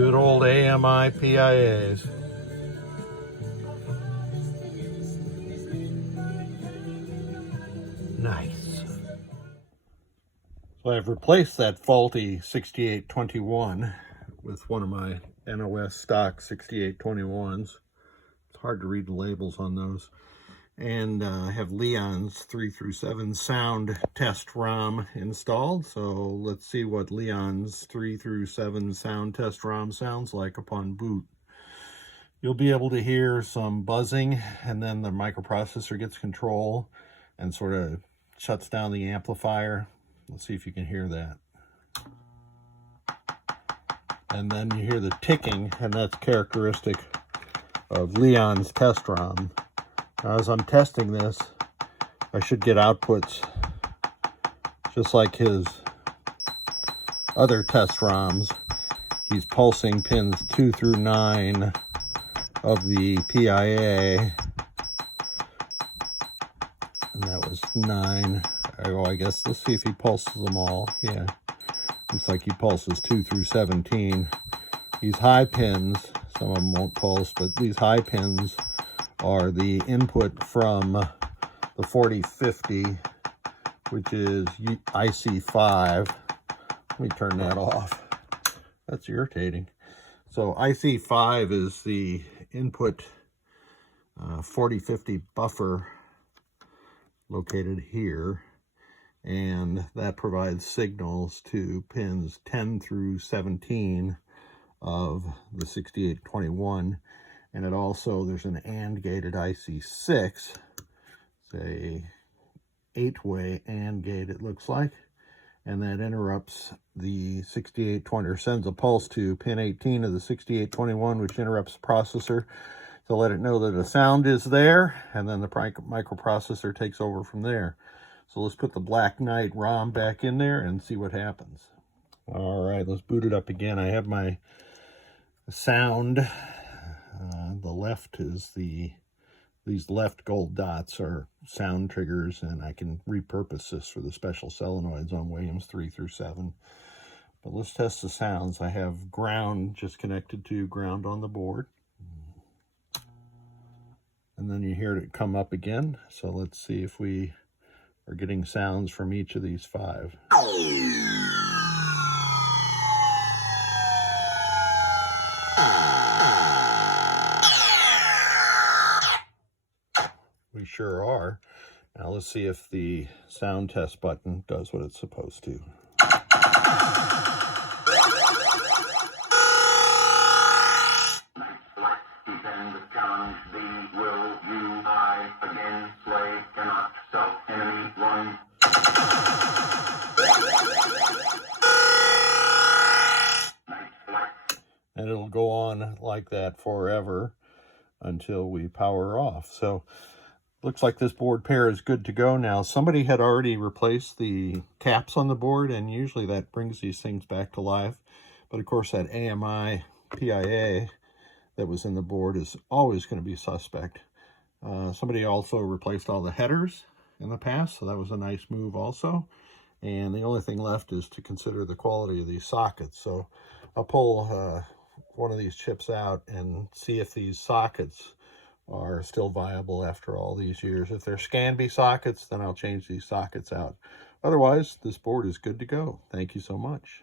Good old AMI PIAs. Nice. So I've replaced that faulty 6821 with one of my NOS stock 6821s. It's hard to read the labels on those. And I have Leon's 3 through 7 sound test ROM installed. So let's see what Leon's 3 through 7 sound test ROM sounds like upon boot. You'll be able to hear some buzzing, and then the microprocessor gets control and sort of shuts down the amplifier. Let's see if you can hear that. And then you hear the ticking, and that's characteristic of Leon's test ROM. Now, as I'm testing this, I should get outputs just like his other test ROMs. He's pulsing pins 2 through 9 of the PIA. And that was 9. Oh, I guess let's see if he pulses them all. Yeah, looks like he pulses 2 through 17. These high pins, some of them won't pulse, but these high pins are the input from the 4050, which is IC5. Let me turn that off. That's irritating. So IC5 is the input 4050 buffer located here, and that provides signals to pins 10 through 17 of the 6821. And it also, there's an AND gated IC6. It's a 8-way AND gate, it looks like. And that interrupts the 6820, or sends a pulse to pin 18 of the 6821, which interrupts the processor to let it know that a sound is there. And then the microprocessor takes over from there. So let's put the Black Knight ROM back in there and see what happens. All right, let's boot it up again. I have my sound. The left is these left gold dots are sound triggers, and I can repurpose this for the special solenoids on Williams 3 through 7. But let's test the sounds. I have ground just connected to ground on the board. And then you hear it come up again. So let's see if we are getting sounds from each of these 5. We sure are. Now let's see if the sound test button does what it's supposed to. And it'll go on like that forever until we power off. So looks like this board pair is good to go now. Somebody had already replaced the caps on the board, and usually that brings these things back to life. But of course, that AMI PIA that was in the board is always going to be suspect. Somebody also replaced all the headers in the past, so that was a nice move also. And the only thing left is to consider the quality of these sockets. So I'll pull one of these chips out and see if these sockets are still viable after all these years. If they're Scanby sockets, then I'll change these sockets out. Otherwise, this board is good to go. Thank you so much.